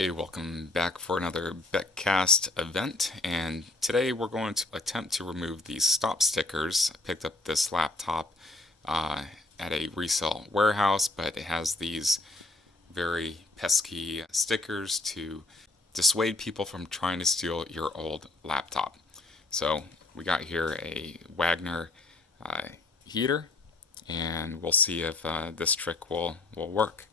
Hey, welcome back for another Betcast event, and today we're going to attempt to remove these stop stickers. I picked up this laptop at a resale warehouse, but it has these very pesky stickers to dissuade people from trying to steal your old laptop. So we got here a Wagner uh, heater, and we'll see if this trick will work.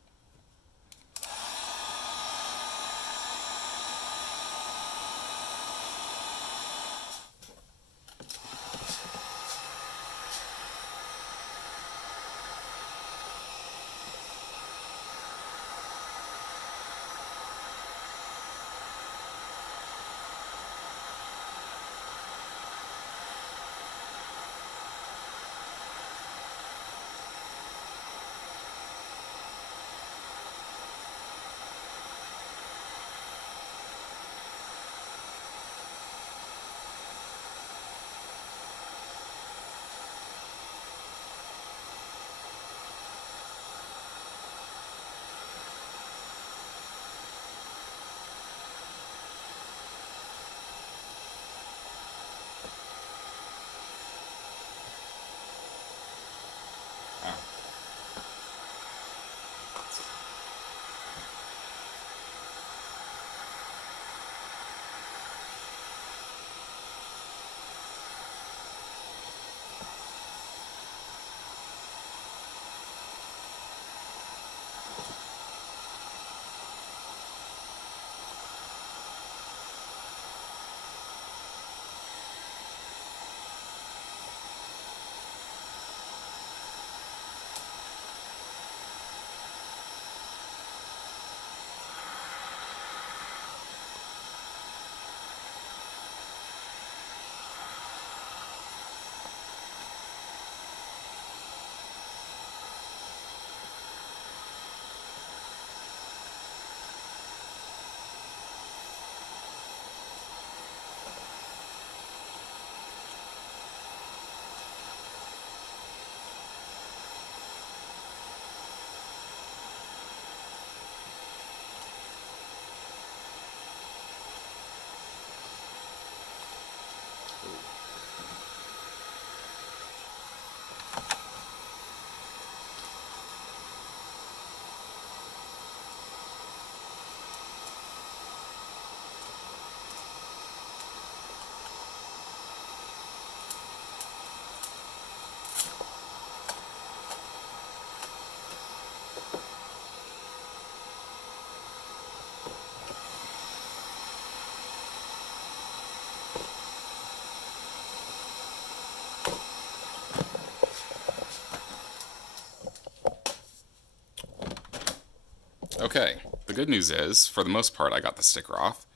Okay, the good news is, for the most part, I got the sticker off.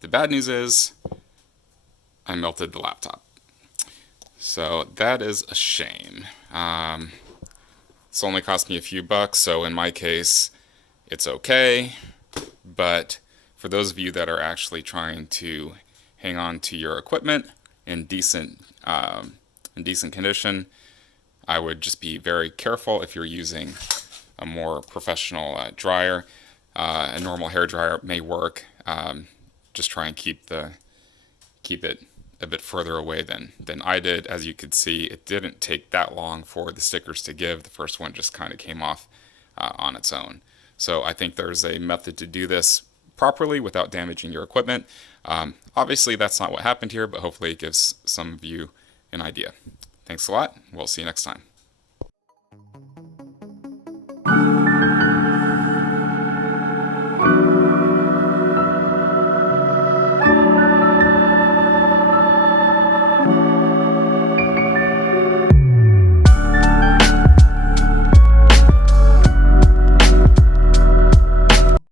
The bad news is, I melted the laptop. So that is a shame. It's only cost me a few bucks, so in my case, it's okay. But for those of you that are actually trying to hang on to your equipment in decent condition, I would just be very careful if you're using a more professional dryer. A normal hair dryer may work. Just try and keep it a bit further away than I did. As you could see, it didn't take that long for the stickers to give. The first one just kind of came off on its own. So I think there's a method to do this properly without damaging your equipment. Obviously, that's not what happened here, but hopefully it gives some of you an idea. Thanks a lot. We'll see you next time.